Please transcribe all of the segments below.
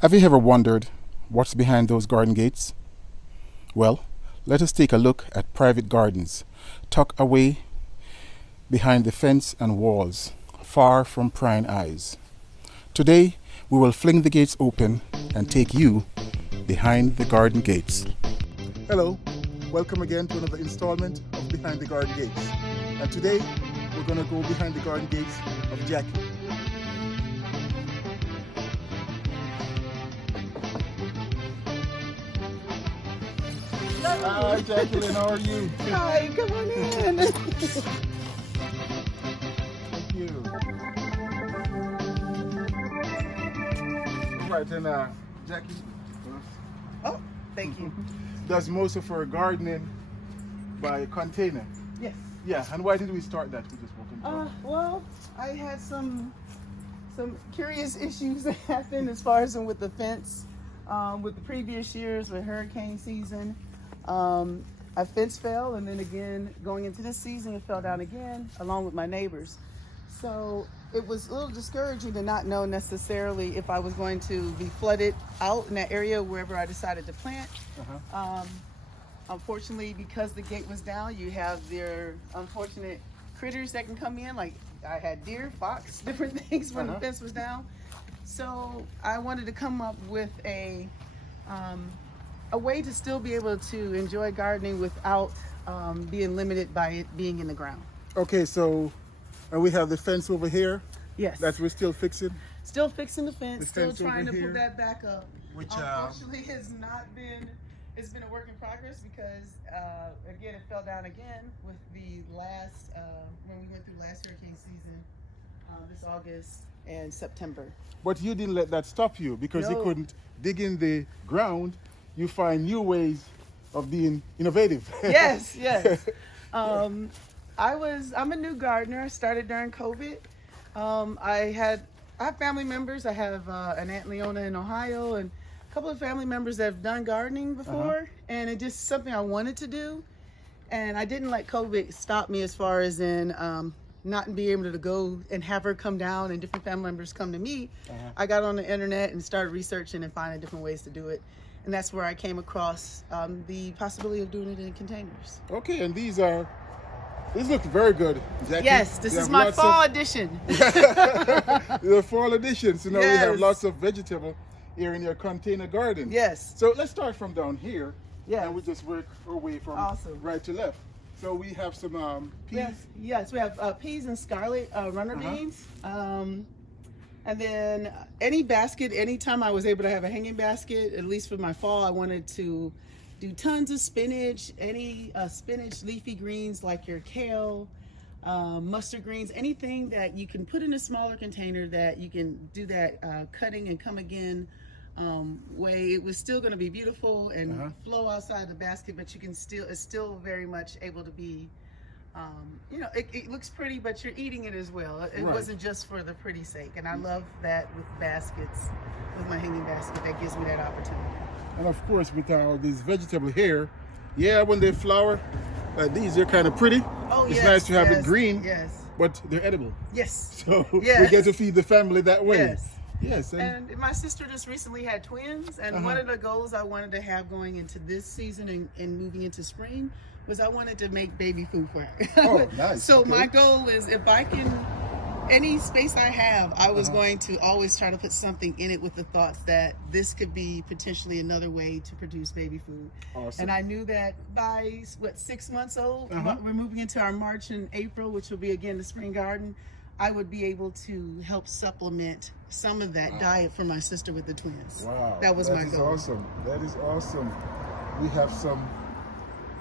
Have you ever wondered what's behind those garden gates? Well, let us take a look at private gardens tucked away behind the fence and walls, far from prying eyes. Today, we will fling the gates open and take you behind the garden gates. Hello, welcome again to another installment of Behind the Garden Gates. And today, we're going to go behind the garden gates of Jackie. Hi, Jacqueline, how are you? Hi, come on in. Thank you. Right, and Jackie Oh, thank you. does most of her gardening by container. Yes. Yeah, and why did we start that? We just walked into Well, I had some curious issues that happened as far as with the fence. With the previous years with hurricane season, a fence fell, and then again going into this season it fell down again along with my neighbors. So it was a little discouraging to not know necessarily if I was going to be flooded out in that area wherever I decided to plant. Unfortunately, because the gate was down, you have their unfortunate critters that can come in, like I had deer, fox, different things when the fence was down. So I wanted to come up with a way to still be able to enjoy gardening without being limited by it being in the ground. Okay, so we have the fence over here. Yes. That we're still fixing. Still fixing the fence, The still fence trying to over here, put that back up. which, Unfortunately, it's been a work in progress because again, it fell down again with the last, when we went through last hurricane season, this August and September. But you didn't let that stop you because you No. couldn't dig in the ground. You find new ways of being innovative. Yes, yes. I'm a new gardener. I started during COVID. I have family members. I have an Aunt Leona in Ohio and a couple of family members that have done gardening before, and it's just something I wanted to do. And I didn't let COVID stop me as far as in not being able to go and have her come down and different family members come to me. I got on the internet and started researching and finding different ways to do it. And that's where I came across the possibility of doing it in containers. Okay, and these look very good, Jackie. Yes, this We is have my lots fall edition. The fall edition. So now we have Yes. lots of vegetable here in your container garden. Yes. So let's start from down here. Yes. And we just work our way from Awesome. right to left. So we have some peas. We have peas and scarlet runner beans. And then any basket, anytime I was able to have a hanging basket, at least for my fall, I wanted to do tons of spinach, any spinach, leafy greens like your kale, mustard greens, anything that you can put in a smaller container that you can do that cutting and come again way. It was still going to be beautiful and flow outside the basket, but you can it's still very much able to be, it looks pretty, but you're eating it as well. It Right. wasn't just for the pretty sake. And I love that with baskets, with my hanging basket, that gives me that opportunity. And of course, with all these vegetable here, yeah, when they flower, these are kind of pretty. Oh, it's yes, nice to have yes, it green, yes, but they're edible. yes, So Yes. we get to feed the family that way. yes. Yes. And my sister just recently had twins, and one of the goals I wanted to have going into this season and moving into spring was I wanted to make baby food for her. Oh, nice. So Okay. my goal is if I can, any space I have, I was going to always try to put something in it with the thoughts that this could be potentially another way to produce baby food. Awesome. And I knew that by 6 months old, we're moving into our March and April, which will be again the spring garden, I would be able to help supplement some of that diet for my sister with the twins. Wow. That was my is goal. Awesome. That is awesome. We have some.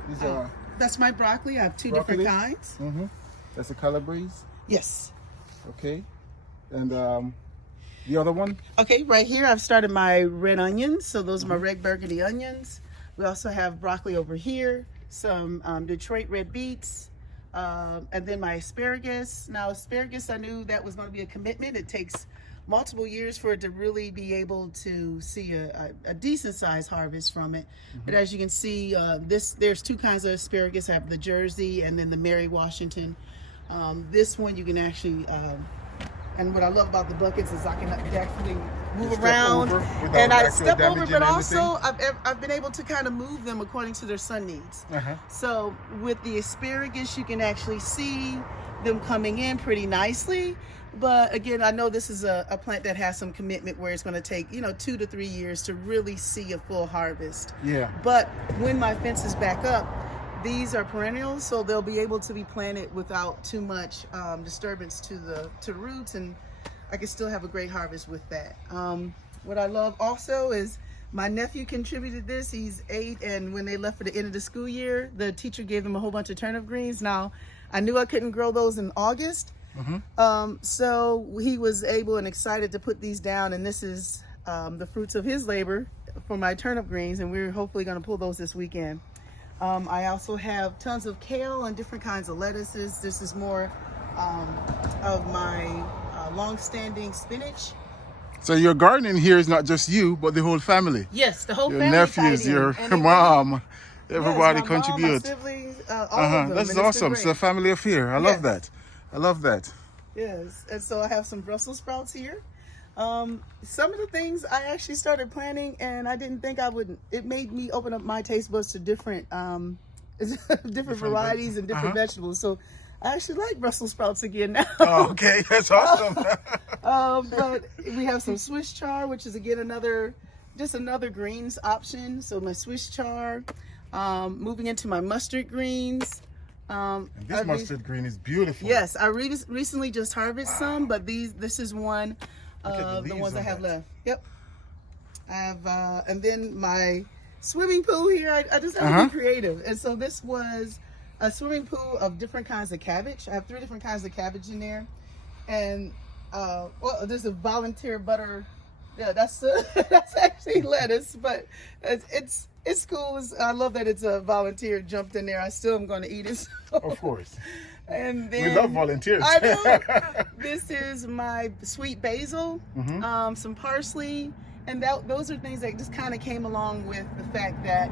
These are. That's my broccoli. I have two Broccoli? different kinds. That's a calabrese. Yes. Okay. And the other one. Okay, right here I've started my red onions. So those are my red burgundy onions. We also have broccoli over here, some Detroit red beets, and then my asparagus. Now asparagus, I knew that was going to be a commitment. It takes multiple years for it to really be able to see a decent sized harvest from it. But as you can see, there's two kinds of asparagus. I have the Jersey and then the Mary Washington. This one you can actually And what I love about the buckets is I can definitely move Step around, over without and I actual step over, damaging but anything? also I've been able to kind of move them according to their sun needs. So with the asparagus, you can actually see them coming in pretty nicely. But again, I know this is a plant that has some commitment where it's going to take 2 to 3 years to really see a full harvest. Yeah. But when my fence is back up, these are perennials, so they'll be able to be planted without too much disturbance to the roots, and I can still have a great harvest with that. What I love also is my nephew contributed this. He's 8, and when they left for the end of the school year, the teacher gave them a whole bunch of turnip greens. Now, I knew I couldn't grow those in August, so he was able and excited to put these down, and this is the fruits of his labor for my turnip greens, and we're hopefully going to pull those this weekend. I also have tons of kale and different kinds of lettuces. This is more of my long-standing spinach. So your gardening here is not just you, but the whole family. Yes, the whole Your family. nephews, tied in. your And mom, everybody yes, my contribute. Mom, my siblings, all of them. That's and it's awesome. been It's a great. family affair. I love that. I love that. Yes, and so I have some Brussels sprouts here. Some of the things I actually started planting, and I didn't think I would. It made me open up my taste buds to different different varieties and different vegetables. So I actually like Brussels sprouts again now. Oh, okay, that's awesome. But we have some Swiss chard, which is again another greens option. So my Swiss chard, moving into my mustard greens. And this mustard green is beautiful. Yes, I recently just harvested some, but this is one of the ones I have left. Yep. I have, and then my swimming pool here, I just have to be creative. And so this was a swimming pool of different kinds of cabbage. I have 3 different kinds of cabbage in there. And, well, there's a volunteer butter. Yeah, that's actually lettuce, but it's cool. I love that it's a volunteer jumped in there. I still am going to eat it. So. Of course. And then, we love volunteers. I know. This is my sweet basil, some parsley, and those are things that just kind of came along with the fact that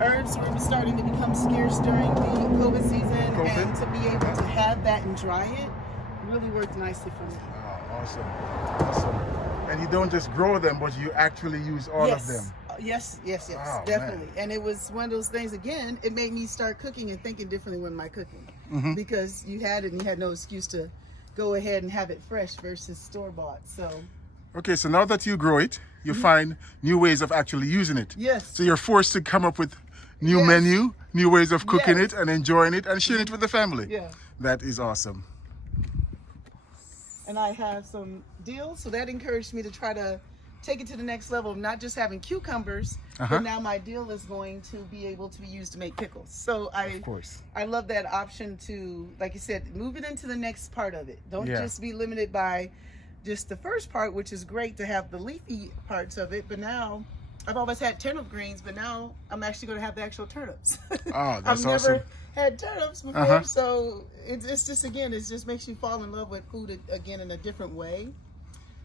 herbs were starting to become scarce during the COVID season, and to be able to have that and dry it really worked nicely for me. Oh, awesome. And you don't just grow them, but you actually use all of them. Yes, Oh, definitely. Man. And it was one of those things, again, it made me start cooking and thinking differently when my cooking. Because you had it and you had no excuse to go ahead and have it fresh versus store-bought. So. Okay, so now that you grow it, you find new ways of actually using it. Yes. So you're forced to come up with new menu, new ways of cooking it and enjoying it and sharing it with the family. Yeah. That is awesome. And I have some dill, so that encouraged me to try to take it to the next level of not just having cucumbers, but now my dill is going to be able to be used to make pickles. So Of course. I love that option to, like you said, move it into the next part of it. Don't Yeah. just be limited by just the first part, which is great to have the leafy parts of it, but now I've always had turnip greens, but now I'm actually going to have the actual turnips. Oh, that's I've awesome. never had turnips before, so it's just, again, it just makes you fall in love with food again in a different way,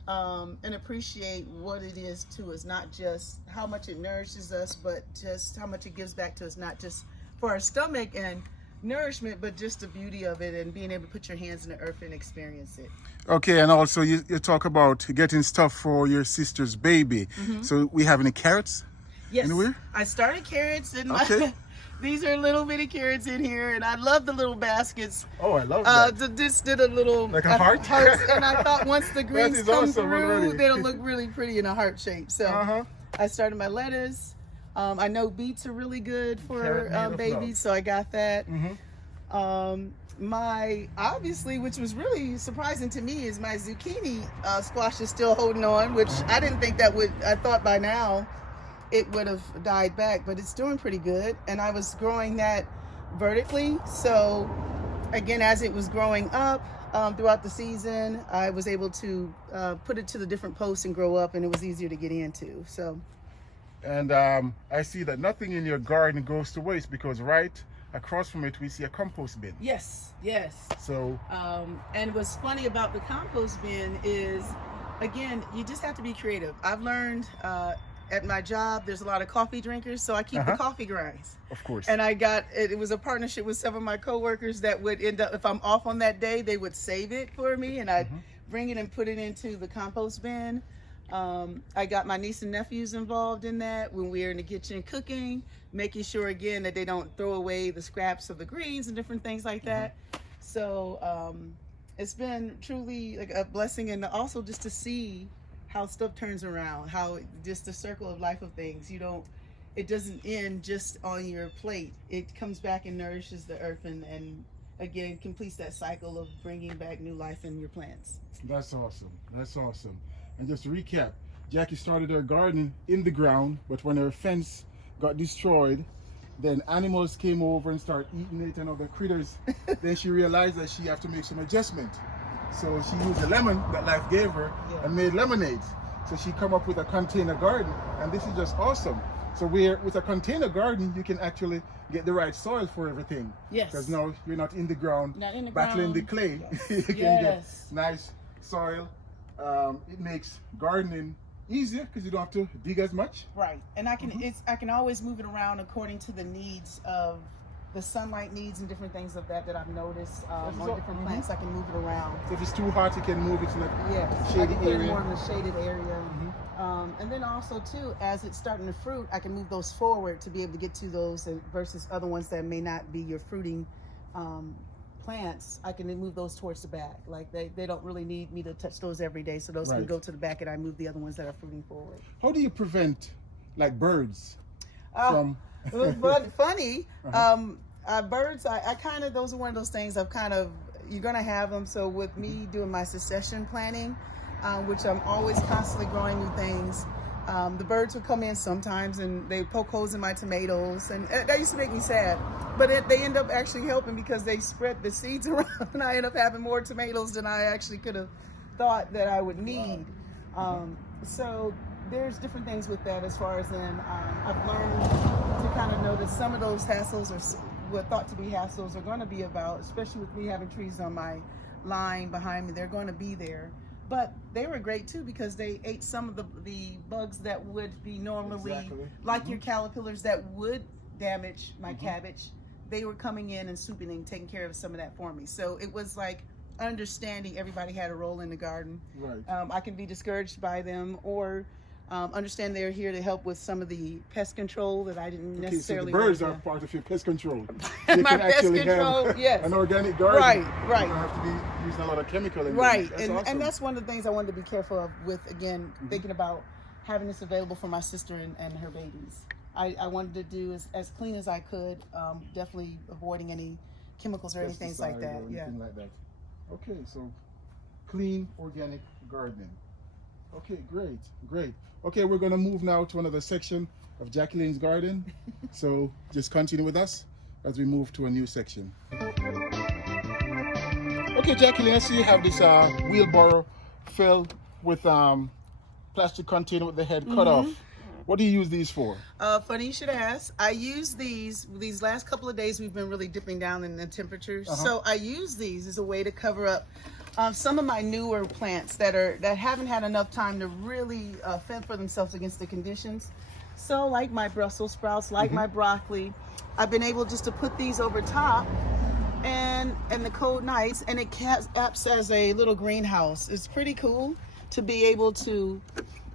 and appreciate what it is to us, not just how much it nourishes us, but just how much it gives back to us, not just for our stomach and nourishment, but just the beauty of it and being able to put your hands in the earth and experience it. Okay, and also you talk about getting stuff for your sister's baby. So we have any carrots? Yes, Anywhere? I started carrots in Okay. my. These are little bitty carrots in here, and I love the little baskets. Oh, I love that. This did a little Like a heart? and I thought once the greens is come awesome through, already. they'll look really pretty in a heart shape. So I started my lettuce. I know beets are really good for Carrot made of babies, love. so I got that. My obviously, which was really surprising to me, is my zucchini squash is still holding on, which I didn't think that would. I thought by now it would have died back, but it's doing pretty good. And I was growing that vertically, so again, as it was growing up throughout the season, I was able to put it to the different posts and grow up, and it was easier to get into. So. And I see that nothing in your garden goes to waste, because right across from it we see a compost bin. Yes. So And what's funny about the compost bin is, again, you just have to be creative. I've learned at my job, there's a lot of coffee drinkers, so I keep the coffee grinds. of course. And it was a partnership with some of my coworkers that would end up, if I'm off on that day, they would save it for me, and I'd bring it and put it into the compost bin. I got my niece and nephews involved in that when we're in the kitchen cooking, making sure again that they don't throw away the scraps of the greens and different things like that. So it's been truly like a blessing, and also just to see how stuff turns around, how just the circle of life of things. It doesn't end just on your plate. It comes back and nourishes the earth, and again completes that cycle of bringing back new life in your plants. That's awesome. That's awesome. And just to recap, Jackie started her garden in the ground, but when her fence got destroyed, then animals came over and started eating it and other critters. Then she realized that she have to make some adjustment. So she used the lemon that life gave her and made lemonade. So she come up with a container garden, and this is just awesome. So with a container garden, you can actually get the right soil for everything. Yes. Because now you're not in the ground, battling battling the clay. Yes. You can get nice soil. It makes gardening easier because you don't have to dig as much. Right, and I can always move it around according to the needs of the sunlight needs and different things of that I've noticed on different plants. I can move it around. So if it's too hot, you can move it in a shady I can put it area. more in a shaded area. And then also too, as it's starting to fruit, I can move those forward to be able to get to those versus other ones that may not be your fruiting plants. I can move those towards the back. Like they don't really need me to touch those every day, so those can go to the back, and I move the other ones that are fruiting forward. How do you prevent like birds from But funny, birds, I kind of, those are one of those things you're gonna have them. So with me doing my succession planting, which I'm always constantly growing new things, the birds would come in sometimes and they poke holes in my tomatoes, and that used to make me sad. But they end up actually helping because they spread the seeds around, and I end up having more tomatoes than I actually could have thought that I would need. So there's different things with that as far as I've learned to kind of know that some of those hassles, or what thought to be hassles, are going to be about, especially with me having trees on my line behind me, they're going to be there. But they were great too because they ate some of the bugs that would be normally like your caterpillars that would damage my cabbage. They were coming in and swooping and taking care of some of that for me. So it was like understanding everybody had a role in the garden. Right. I can be discouraged by them, or understand they're here to help with some of the pest control that I didn't necessarily. So the birds are part of your pest control. My pest control, yes. An organic garden. Right. You don't have to be using a lot of chemical in And that's one of the things I wanted to be careful of with, again, thinking about having this available for my sister and her babies. I wanted to do as clean as I could, definitely avoiding any chemicals or anything like that. Like that. Okay, so clean organic gardening. Okay, great. Okay, we're going to move now to another section of Jacqueline's garden. So just continue with us as we move to a new section. Okay, Jacqueline, I see you have this wheelbarrow filled with plastic container with the head cut off. What do you use these for? Funny you should ask. I use these last couple of days. We've been really dipping down in the temperatures. So I use these as a way to cover up some of my newer plants that haven't had enough time to really fend for themselves against the conditions. So like my Brussels sprouts, like my broccoli, I've been able just to put these over top and the cold nights, and it acts as a little greenhouse. It's pretty cool to be able to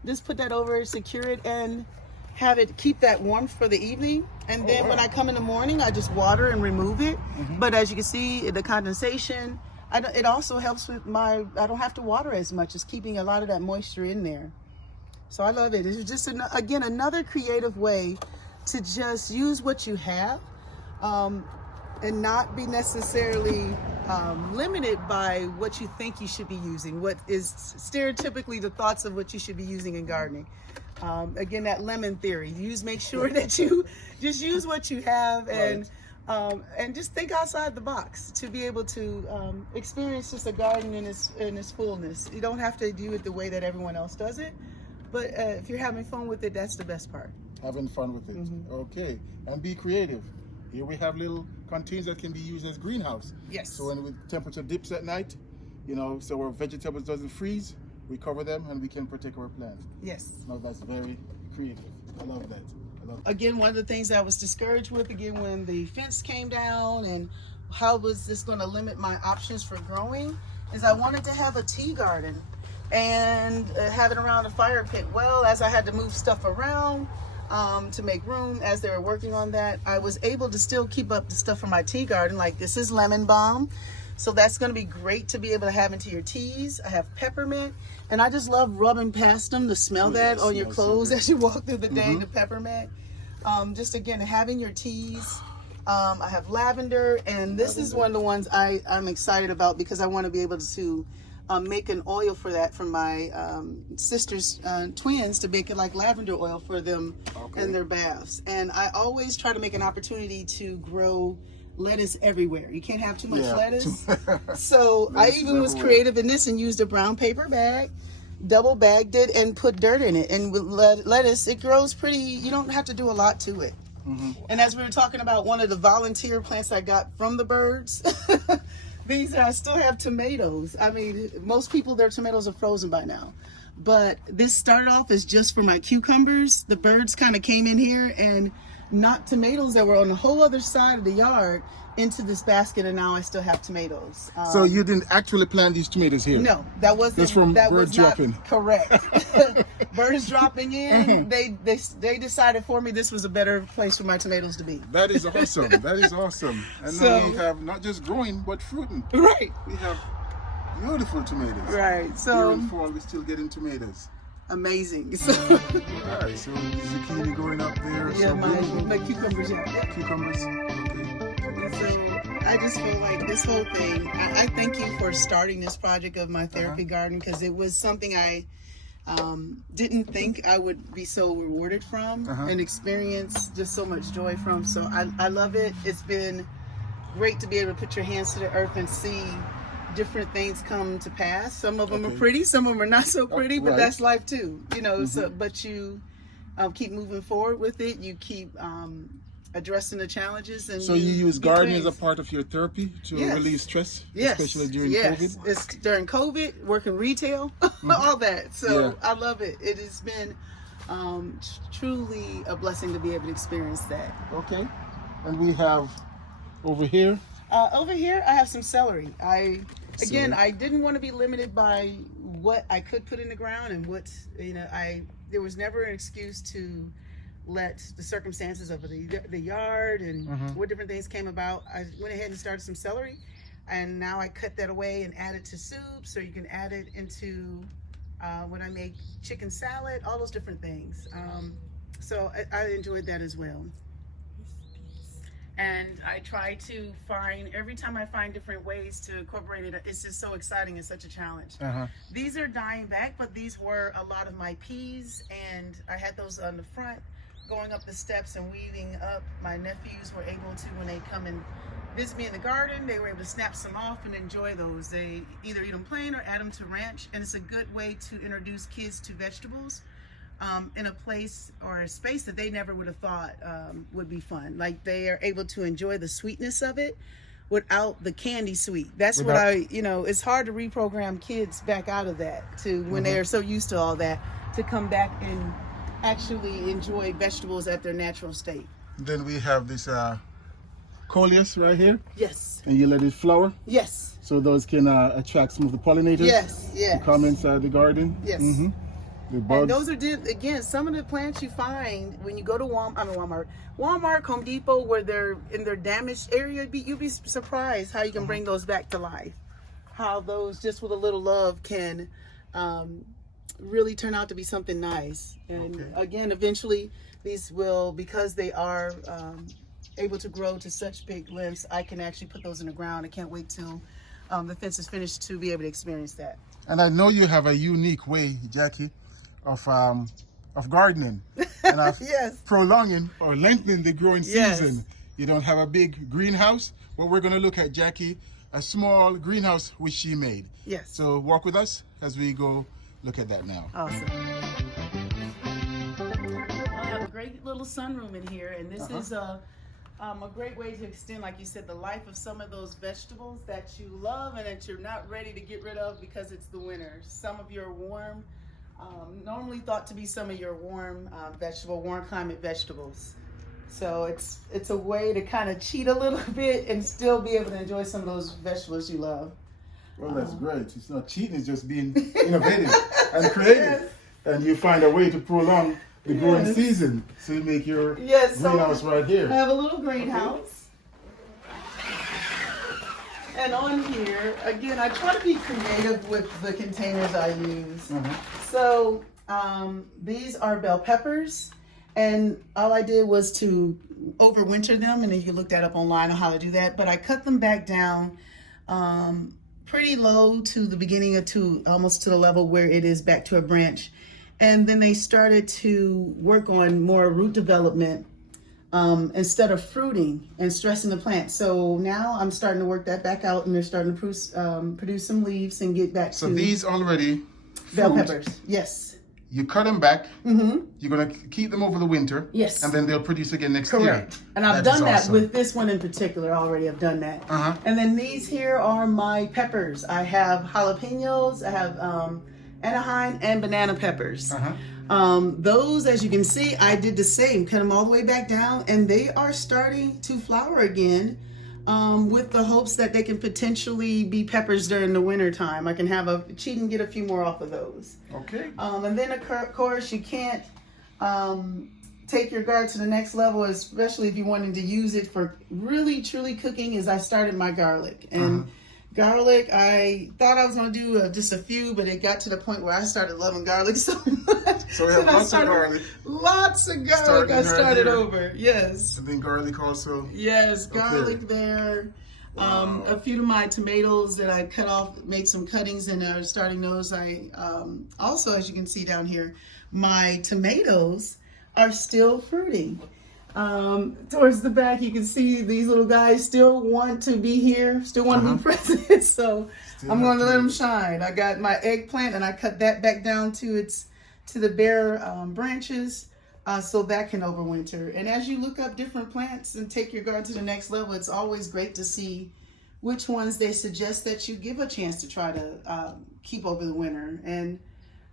just put that over, secure it, and have it keep that warmth for the evening. And then when I come in the morning, I just water and remove it. But as you can see, the condensation, it also helps with I don't have to water as much. It's keeping a lot of that moisture in there. So I love it. It's just, again, another creative way to just use what you have and not be necessarily limited by what you think you should be using, what is stereotypically the thoughts of what you should be using in gardening. Again, that lemon theory. Make sure that you just use what you have and just think outside the box to be able to experience just a garden in its fullness. You don't have to do it the way that everyone else does it, but if you're having fun with it, that's the best part. Having fun with it. Okay, and be creative. Here we have little containers that can be used as greenhouse. Yes. So when the temperature dips at night, so our vegetables doesn't freeze, we cover them and we can protect our plants. Yes. Now that's very creative. I love that. Again, one of the things I was discouraged with, when the fence came down, and how was this going to limit my options for growing, is I wanted to have a tea garden and have it around a fire pit. Well, as I had to move stuff around to make room as they were working on that, I was able to still keep up the stuff for my tea garden. Like this is lemon balm. So that's going to be great to be able to have into your teas. I have peppermint, and I just love rubbing past them to smell that on your clothes as you walk through the day, the peppermint. Just again, having your teas. I have lavender, and this is one of the ones I'm excited about because I want to be able to make an oil for that for my sister's twins, to make it like lavender oil for them in their baths. And I always try to make an opportunity to grow lettuce everywhere. You can't have too much lettuce. So I even was creative in this and used a brown paper bag, double bagged it, and put dirt in it. And with lettuce, it grows pretty, you don't have to do a lot to it. And as we were talking about one of the volunteer plants I got from the birds, I still have tomatoes. I mean, most people, their tomatoes are frozen by now. But this started off as just for my cucumbers. The birds kind of came in here and knocked tomatoes that were on the whole other side of the yard into this basket, and now I still have tomatoes. So you didn't actually plant these tomatoes here? No, that wasn't. That's from that birds was not dropping. Correct. Birds dropping in. They decided for me this was a better place for my tomatoes to be. That is awesome. That is awesome. And now we have not just growing but fruiting. Right. We have beautiful tomatoes. Right. So here in fall we're still getting tomatoes. Amazing. So, Alright, so zucchini going up there. Yeah, so my cucumbers. Yeah. Cucumbers. Okay. So I just feel like this whole thing, I thank you for starting this project of my therapy garden, because it was something I didn't think I would be so rewarded from and experience just so much joy from. So I love it. It's been great to be able to put your hands to the earth and see different things come to pass. Some of them are pretty, some of them are not so pretty, but that's life too, you know. So but you keep moving forward with it. You keep addressing the challenges. And so you use gardening as a part of your therapy to relieve stress, especially during COVID? It's during COVID, working retail, all that. So I love it. It has been truly a blessing to be able to experience that. Okay. And we have over here? Over here, I have some celery. I didn't want to be limited by what I could put in the ground and what, there was never an excuse to let the circumstances of the yard and what different things came about. I went ahead and started some celery, and now I cut that away and add it to soups, or you can add it into when I make chicken salad, all those different things. So I enjoyed that as well. And I try to find, every time I find different ways to incorporate it, it's just so exciting. It's such a challenge. These are dying back, but these were a lot of my peas, and I had those on the front, going up the steps and weeding up. My nephews were able to, when they come and visit me in the garden, they were able to snap some off and enjoy those. They either eat them plain or add them to ranch, and it's a good way to introduce kids to vegetables in a place or a space that they never would have thought would be fun. Like, they are able to enjoy the sweetness of it without the candy sweet. That's what it's hard to reprogram kids back out of that to when they are so used to all that, to come back and actually enjoy vegetables at their natural state. Then we have this coleus right here. Yes. And you let it flower. Yes. So those can attract some of the pollinators. Yes. To come inside the garden. Yes. The bugs. And those are, again, some of the plants you find when you go to Walmart, Home Depot, where they're in their damaged area. You'd be surprised how you can bring those back to life. How those, just with a little love, can really turn out to be something nice. And again, eventually these will, because they are able to grow to such big lengths, I can actually put those in the ground. I can't wait till the fence is finished to be able to experience that. And I know you have a unique way, Jackie, of gardening and of prolonging or lengthening the growing season. You don't have a big greenhouse, but we're going to look at Jackie, a small greenhouse which she made. Yes. So walk with us as we go look at that now. Awesome. I have a great little sunroom in here, and this is a great way to extend, like you said, the life of some of those vegetables that you love and that you're not ready to get rid of because it's the winter. Some of your warm, normally thought to be some of your warm warm climate vegetables. So it's a way to kind of cheat a little bit and still be able to enjoy some of those vegetables you love. Well, that's great. It's not cheating, it's just being innovative and creative. Yes. And you find a way to prolong the growing season. So you make your greenhouse right here. I have a little greenhouse. And on here, again, I try to be creative with the containers I use. So these are bell peppers. And all I did was to overwinter them, and then you can look that up online on how to do that. But I cut them back down pretty low to the beginning of almost to the level where it is back to a branch. And then they started to work on more root development instead of fruiting and stressing the plant. So now I'm starting to work that back out, and they're starting to produce some leaves and get back to. So these already bell peppers, yes. You cut them back. You're going to keep them over the winter. Yes. And then they'll produce again next year. Correct. And I've done that with this one in particular already. I've done that. And then these here are my peppers. I have jalapenos. I have Anaheim and banana peppers. Those, as you can see, I did the same. Cut them all the way back down, and they are starting to flower again. With the hopes that they can potentially be peppers during the winter time. I can cheat and get a few more off of those. Okay. And then of course you can't take your garlic to the next level, especially if you wanted to use it for really truly cooking. Is I started my garlic and garlic. I thought I was going to do just a few, but it got to the point where I started loving garlic so much. So we have lots of garlic. Lots of garlic. I started over. Yes. And then garlic also. Yes, garlic there. Wow. A few of my tomatoes that I cut off, made some cuttings, and are starting those. I also, as you can see down here, my tomatoes are still fruiting. Towards the back, you can see these little guys still want to be here, still want to be present. So I'm going to let them shine. I got my eggplant, and I cut that back down to the bare branches, so that can overwinter. And as you look up different plants and take your garden to the next level, it's always great to see which ones they suggest that you give a chance to try to keep over the winter. And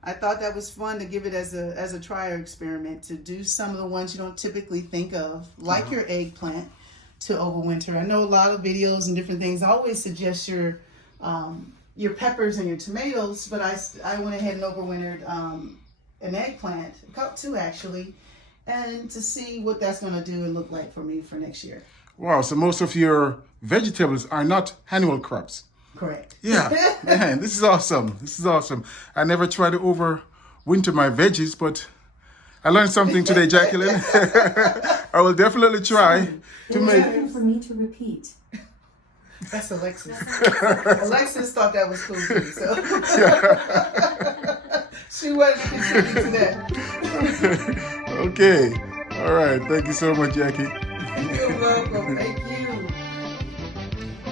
I thought that was fun to give it as a trial experiment, to do some of the ones you don't typically think of, like your eggplant, to overwinter. I know a lot of videos and different things always suggest your peppers and your tomatoes, but I went ahead and overwintered an eggplant, two actually, and to see what that's going to do and look like for me for next year. Wow, so most of your vegetables are not annual crops. Correct. Yeah, man, this is awesome. This is awesome. I never try to overwinter my veggies, but I learned something today, Jacqueline. I will definitely try to make. For me to repeat. That's Alexis. Alexis thought that was cool too, so she wanted to contribute to that. Okay. All right. Thank you so much, Jackie. You're welcome. Thank you.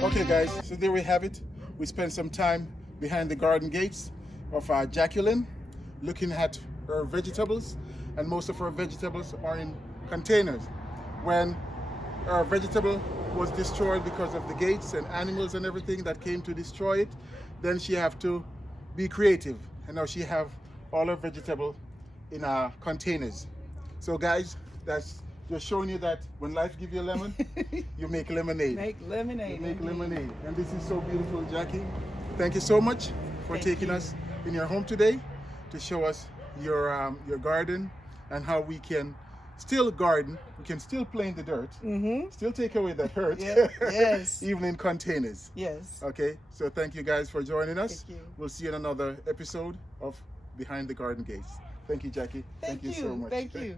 Okay, guys. So there we have it. We spent some time behind the garden gates of Jacqueline, looking at her vegetables, and most of her vegetables are in containers. When her vegetable was destroyed because of the gates and animals and everything that came to destroy it, then she have to be creative, and now she have all her vegetable in containers. So guys, that's just showing you that when life gives you a lemon, you make lemonade. Make lemonade. You make lemonade. And this is so beautiful, Jackie. Thank you so much for taking us in your home today to show us your garden and how we can still garden. We can still play in the dirt. Still take away that hurt. Yes. Even in containers. Yes. Okay. So thank you guys for joining us. Thank you. We'll see you in another episode of Behind the Garden Gates. Thank you, Jackie. Thank you so much. Thank you.